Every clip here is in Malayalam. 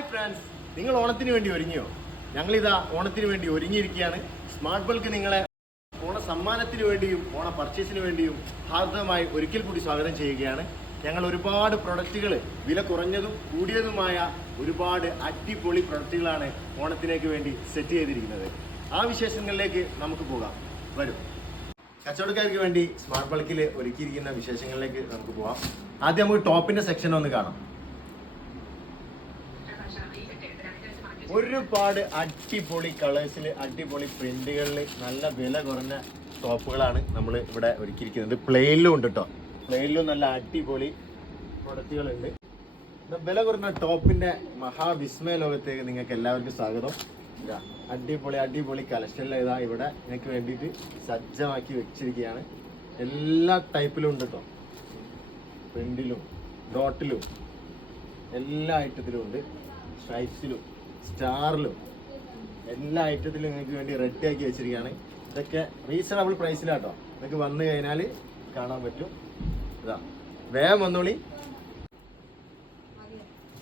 Hi friends. നിങ്ങൾ ഓണത്തിന് വേണ്ടി ഒരുങ്ങിയോ? ഞങ്ങളിതാ ഓണത്തിന് വേണ്ടി ഒരുങ്ങിയിരിക്കുകയാണ്. സ്മാർട്ട് ബൾക്ക് നിങ്ങളെ ഓണ സമ്മാനത്തിന് വേണ്ടിയും ഓണ പർച്ചേസിന് വേണ്ടിയും ഹാർദമായി ഒരിക്കൽ കൂടി സ്വാഗതം ചെയ്യുകയാണ്. ഞങ്ങൾ ഒരുപാട് പ്രൊഡക്റ്റുകൾ വില കുറഞ്ഞതും കൂടിയതുമായ ഒരുപാട് അടിപൊളി പ്രൊഡക്റ്റുകളാണ് ഓണത്തിലേക്ക് വേണ്ടി സെറ്റ് ചെയ്തിരിക്കുന്നത്. ആ വിശേഷങ്ങളിലേക്ക് നമുക്ക് പോകാം. വരും. കച്ചവടക്കാർക്ക് വേണ്ടി സ്മാർട്ട് ബൾക്കിൽ ഒരുക്കിയിരിക്കുന്ന വിശേഷങ്ങളിലേക്ക് നമുക്ക് പോകാം ആദ്യം നമുക്ക് ടോപ്പിന്റെ സെക്ഷൻ ഒന്ന് കാണാം. ഒരുപാട് അടിപൊളി കളേഴ്സിൽ അടിപൊളി പ്രിന്റുകളിൽ നല്ല വില കുറഞ്ഞ ടോപ്പുകളാണ് നമ്മൾ ഇവിടെ ഒരുക്കിയിരിക്കുന്നത്. പ്ലെയിനിലും ഉണ്ട് കേട്ടോ പ്ലെയിനിലും നല്ല അടിപൊളി പ്രൊഡക്റ്റുകളുണ്ട്. വില കുറഞ്ഞ ടോപ്പിന്റെ മഹാവിസ്മയ ലോകത്തേക്ക് നിങ്ങൾക്ക് എല്ലാവർക്കും സ്വാഗതം. അടിപൊളി അടിപൊളി കളക്ഷനിൽ ഇതാ ഇവിടെ നിങ്ങൾക്ക് വേണ്ടിയിട്ട് സജ്ജമാക്കി വെച്ചിരിക്കുകയാണ്. എല്ലാ ടൈപ്പിലും ഉണ്ട് കേട്ടോ പ്രിന്റിലും ഡോട്ടിലും എല്ലാ ഐറ്റത്തിലും ഉണ്ട്. സ്ട്രൈപ്സിലും സ്റ്റാറിലും എല്ലാ ഐറ്റത്തിലും നിങ്ങൾക്ക് വേണ്ടി റെഡി ആക്കി വെച്ചിരിക്കുകയാണ്. ഇതൊക്കെ റീസണബിൾ പ്രൈസിലാട്ടോ നിങ്ങൾക്ക് വന്നു കഴിഞ്ഞാൽ കാണാൻ പറ്റും. ഇതാ വേഗം വന്നോളി.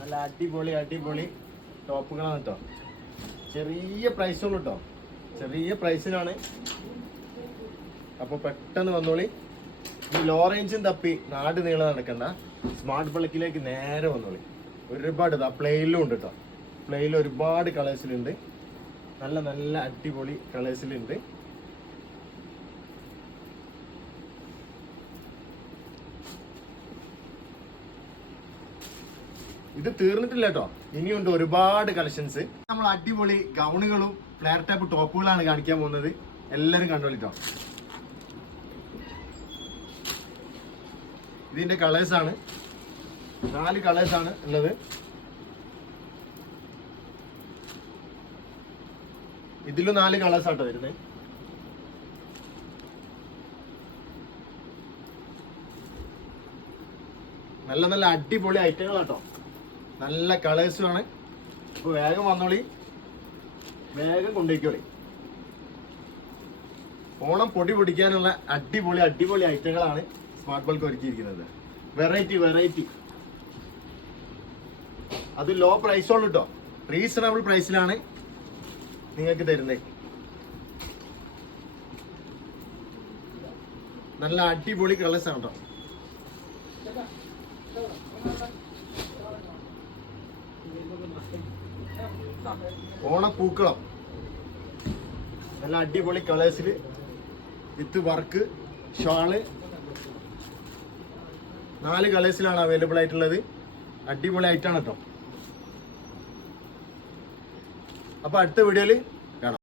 നല്ല അടിപൊളി അടിപൊളി ടോപ്പുകളാണ് കേട്ടോ ചെറിയ പ്രൈസുള്ളൂ കേട്ടോ ചെറിയ പ്രൈസിനാണ് അപ്പോൾ പെട്ടെന്ന് വന്നോളി. ഈ ലോ റേഞ്ചും തപ്പി നാട് നീളം നടക്കണ്ട. സ്മാർട്ട് ബൾക്കിലേക്ക് നേരെ വന്നോളി. ഒരുപാട് ഇതാ പ്ലെയിലും ഉണ്ട് കേട്ടോ പ്ലെയിൽ ഒരുപാട് കളേഴ്സിലുണ്ട് നല്ല നല്ല അടിപൊളി കളേഴ്സിലുണ്ട് ഇത് തീർന്നിട്ടില്ല കേട്ടോ ഇനിയുണ്ട് ഒരുപാട് കളക്ഷൻസ് നമ്മൾ അടിപൊളി ഗൗണുകളും ഫ്ലെയർ ടൈപ്പ് ടോപ്പുകളാണ് കാണിക്കാൻ പോകുന്നത്. എല്ലാവരും കണ്ടോളിട്ടോ ഇതിന്റെ കളേഴ്സാണ് നാല് കളേഴ്സാണ് ഉള്ളത്. ഇതിലും നാല് കളേഴ്സ് ആട്ടോ വരുന്നത് നല്ല നല്ല അടിപൊളി ഐറ്റങ്ങളാട്ടോ. നല്ല കളേഴ്സും ആണ്. അപ്പൊ വേഗം വന്നോളി. വേഗം കൊണ്ടുപോയിക്കോളി. ഓണം പൊടി പൊടിക്കാനുള്ള അടിപൊളി അടിപൊളി ഐറ്റങ്ങളാണ് സ്മാർട്ട് ബൾക്ക് ഒരുക്കിയിരിക്കുന്നത്. വെറൈറ്റി വെറൈറ്റി അത് ലോ പ്രൈസോളൂ കേട്ടോ റീസണബിൾ പ്രൈസിലാണ് നിങ്ങൾക്ക് തരുന്നത് നല്ല അടിപൊളി കളേഴ്സ് ആണ് ഓണപ്പൂക്കളം. നല്ല അടിപൊളി കളേഴ്സിൽ വിത്ത് വർക്ക് ഷാൾ നാല് കളേഴ്സിലാണ് അവൈലബിൾ ആയിട്ടുള്ളത്. അടിപൊളി ആയിട്ടാണ് കേട്ടോ അപ്പൊ അടുത്ത വീഡിയോയിൽ